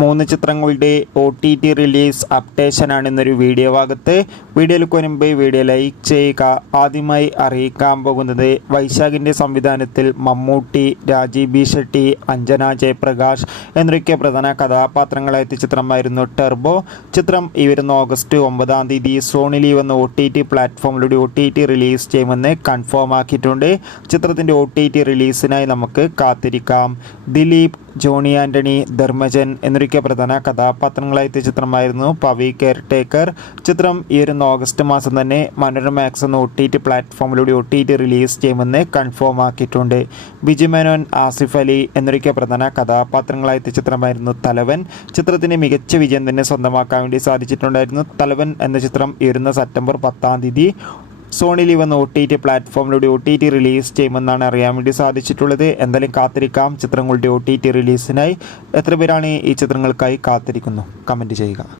മൂന്ന് ചിത്രങ്ങളുടെ OTT release അപ്ഡേഷനാണ് ഇന്നൊരു വീഡിയോ ഭാഗത്ത്. വീഡിയോയിലേക്ക് മുൻപ് വീഡിയോ ലൈക്ക് ചെയ്യുക. ആദ്യമായി അറിയിക്കാൻ പോകുന്നത് വൈശാഖിൻ്റെ സംവിധാനത്തിൽ മമ്മൂട്ടി, രാജീവ് ബി ഷെട്ടി, അഞ്ജന ജയപ്രകാശ് എന്നൊക്കെ പ്രധാന കഥാപാത്രങ്ങളെ എത്തിയ ചിത്രമായിരുന്നു ടർബോ. ചിത്രം ഈ വരുന്ന ഓഗസ്റ്റ് 9 സോണി ലീവ് എന്ന OTT പ്ലാറ്റ്ഫോമിലൂടെ OTT റിലീസ് ചെയ്യുമെന്ന് കൺഫേം ആക്കിയിട്ടുണ്ട്. ചിത്രത്തിൻ്റെ OTT റിലീസിനായി നമുക്ക് കാത്തിരിക്കാം. ദിലീപ്, ജോണി ആൻ്റണി, ധർമ്മജൻ എന്നൊക്കെ പ്രധാന കഥാപാത്രങ്ങളായെത്തിയ ചിത്രമായിരുന്നു പവി കെയർടേക്കർ. ചിത്രം ഈ വരുന്ന ഓഗസ്റ്റ് മാസം തന്നെ മനോരമ മാക്സ് എന്ന OTT പ്ലാറ്റ്ഫോമിലൂടെ OTT റിലീസ് ചെയ്യുമെന്ന് കൺഫേം ആക്കിയിട്ടുണ്ട്. ബിജു മേനോൻ, ആസിഫ് അലി എന്നൊക്കെ പ്രധാന കഥാപാത്രങ്ങളായെത്തിയ ചിത്രമായിരുന്നു തലവൻ. ചിത്രത്തിന് മികച്ച വിജയം തന്നെ സ്വന്തമാക്കാൻ വേണ്ടി സാധിച്ചിട്ടുണ്ടായിരുന്നു. തലവൻ എന്ന ചിത്രം ഈ വരുന്ന സെപ്റ്റംബർ 10 സോണി ലീവ് എന്ന OTT പ്ലാറ്റ്ഫോമിലൂടെ OTT റിലീസ് ചെയ്യുമെന്നാണ് അറിയാൻ വേണ്ടി സാധിച്ചിട്ടുള്ളത്. എന്തായാലും കാത്തിരിക്കാം ചിത്രങ്ങളുടെ OTT റിലീസിനായി. എത്ര പേരാണ് ഈ ചിത്രങ്ങൾക്കായി കാത്തിരിക്കുന്നു? കമൻറ്റ് ചെയ്യുക.